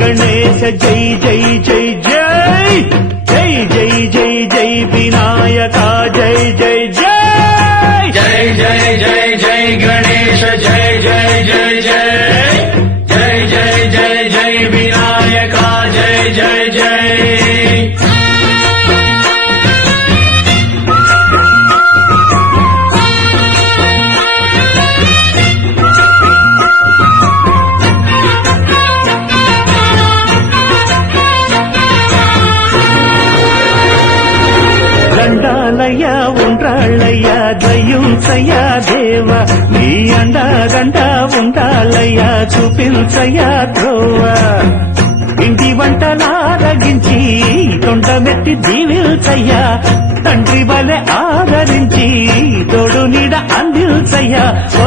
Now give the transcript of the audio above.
गणेश जय जय जय जय जय जय जय जय विनायका जय जय जय जय जय जय जय गणेश जय जय जय जय जय जय जय जय विनायका जय जय जय దండాలయ్య ఉండ్రాళ్ళయ్య దయ్యుంచయ్య దేవ నీ అండగండ ఉండాలయ్య చూపించయ్య ధ్రువ ఇంటి వంటలారగించి తొండమెత్తి దీవిల్చయ్య తండ్రి వలె ఆదరించి తోడు నీడ అందిల్చయ్య ఓ